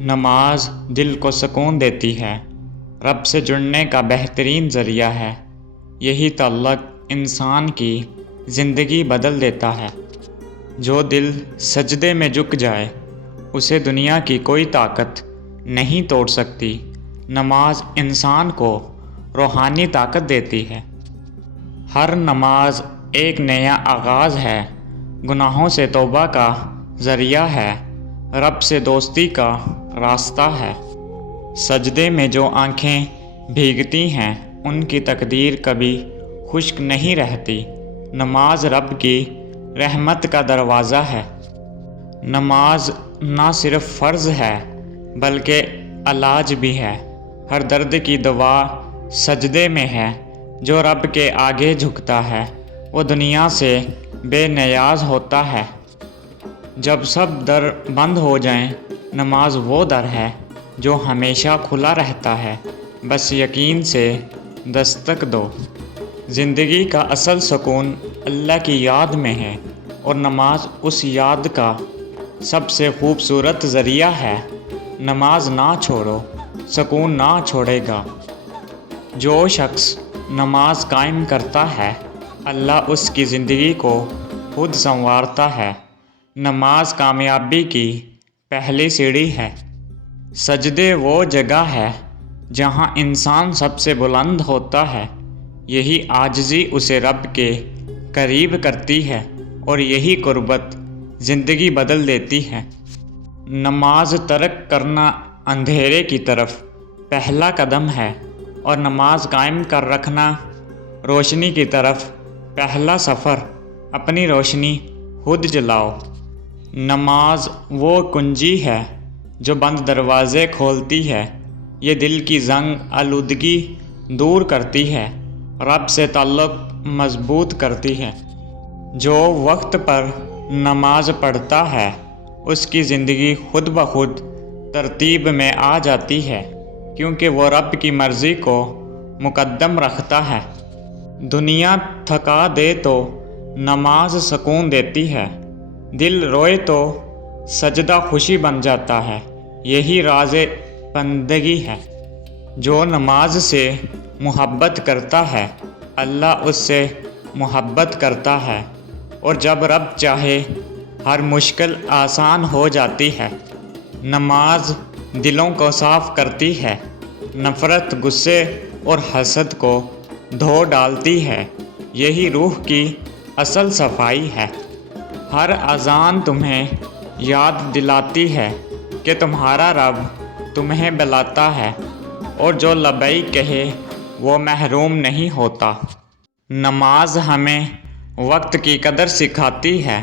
نماز دل کو سکون دیتی ہے، رب سے جڑنے کا بہترین ذریعہ ہے۔ یہی تعلق انسان کی زندگی بدل دیتا ہے۔ جو دل سجدے میں جھک جائے اسے دنیا کی کوئی طاقت نہیں توڑ سکتی۔ نماز انسان کو روحانی طاقت دیتی ہے۔ ہر نماز ایک نیا آغاز ہے، گناہوں سے توبہ کا ذریعہ ہے، رب سے دوستی کا راستہ ہے۔ سجدے میں جو آنکھیں بھیگتی ہیں ان کی تقدیر کبھی خشک نہیں رہتی۔ نماز رب کی رحمت کا دروازہ ہے۔ نماز نہ صرف فرض ہے بلکہ علاج بھی ہے۔ ہر درد کی دوا سجدے میں ہے۔ جو رب کے آگے جھکتا ہے وہ دنیا سے بے نیاز ہوتا ہے۔ جب سب در بند ہو جائیں، نماز وہ در ہے جو ہمیشہ کھلا رہتا ہے، بس یقین سے دستک دو۔ زندگی کا اصل سکون اللہ کی یاد میں ہے اور نماز اس یاد کا سب سے خوبصورت ذریعہ ہے۔ نماز نہ چھوڑو، سکون نہ چھوڑے گا۔ جو شخص نماز قائم کرتا ہے اللہ اس کی زندگی کو خود سنوارتا ہے۔ نماز کامیابی کی پہلی سیڑھی ہے۔ سجدے وہ جگہ ہے جہاں انسان سب سے بلند ہوتا ہے۔ یہی عاجزی اسے رب کے قریب کرتی ہے اور یہی قربت زندگی بدل دیتی ہے۔ نماز ترک کرنا اندھیرے کی طرف پہلا قدم ہے اور نماز قائم کر رکھنا روشنی کی طرف پہلا سفر۔ اپنی روشنی خود جلاؤ۔ نماز وہ کنجی ہے جو بند دروازے کھولتی ہے۔ یہ دل کی زنگ آلودگی دور کرتی ہے، رب سے تعلق مضبوط کرتی ہے۔ جو وقت پر نماز پڑھتا ہے اس کی زندگی خود بخود ترتیب میں آ جاتی ہے، کیونکہ وہ رب کی مرضی کو مقدم رکھتا ہے۔ دنیا تھکا دے تو نماز سکون دیتی ہے، دل روئے تو سجدہ خوشی بن جاتا ہے۔ یہی راز بندگی ہے۔ جو نماز سے محبت کرتا ہے اللہ اس سے محبت کرتا ہے، اور جب رب چاہے ہر مشکل آسان ہو جاتی ہے۔ نماز دلوں کو صاف کرتی ہے، نفرت، غصے اور حسد کو دھو ڈالتی ہے۔ یہی روح کی اصل صفائی ہے۔ ہر اذان تمہیں یاد دلاتی ہے کہ تمہارا رب تمہیں بلاتا ہے، اور جو لبیک کہے وہ محروم نہیں ہوتا۔ نماز ہمیں وقت کی قدر سکھاتی ہے،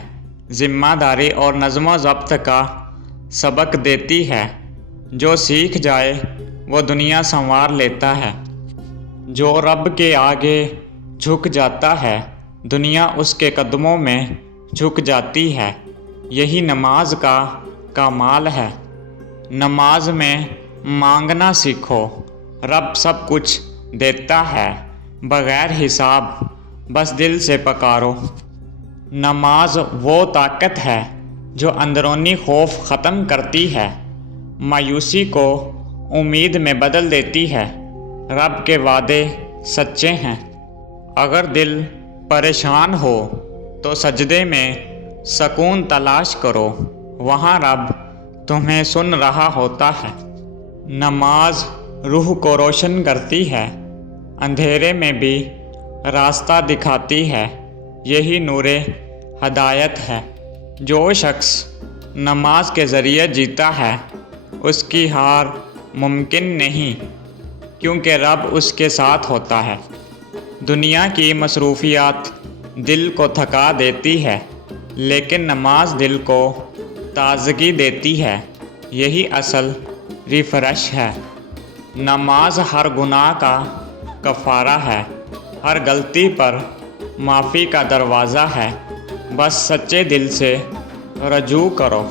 ذمہ داری اور نظم و ضبط کا سبق دیتی ہے۔ جو سیکھ جائے وہ دنیا سنوار لیتا ہے۔ جو رب کے آگے جھک جاتا ہے دنیا اس کے قدموں میں جھک جاتی ہے۔ یہی نماز کا کمال ہے۔ نماز میں مانگنا سیکھو، رب سب کچھ دیتا ہے بغیر حساب، بس دل سے پکارو۔ نماز وہ طاقت ہے جو اندرونی خوف ختم کرتی ہے، مایوسی کو امید میں بدل دیتی ہے۔ رب کے وعدے سچے ہیں۔ اگر دل پریشان ہو تو سجدے میں سکون تلاش کرو، وہاں رب تمہیں سن رہا ہوتا ہے۔ نماز روح کو روشن کرتی ہے، اندھیرے میں بھی راستہ دکھاتی ہے۔ یہی نور ہدایت ہے۔ جو شخص نماز کے ذریعے جیتا ہے اس کی ہار ممکن نہیں، کیونکہ رب اس کے ساتھ ہوتا ہے۔ دنیا کی مصروفیات دل کو تھکا دیتی ہے، لیکن نماز دل کو تازگی دیتی ہے۔ یہی اصل ریفریش ہے۔ نماز ہر گناہ کا کفارہ ہے، ہر غلطی پر معافی کا دروازہ ہے۔ بس سچے دل سے رجوع کرو۔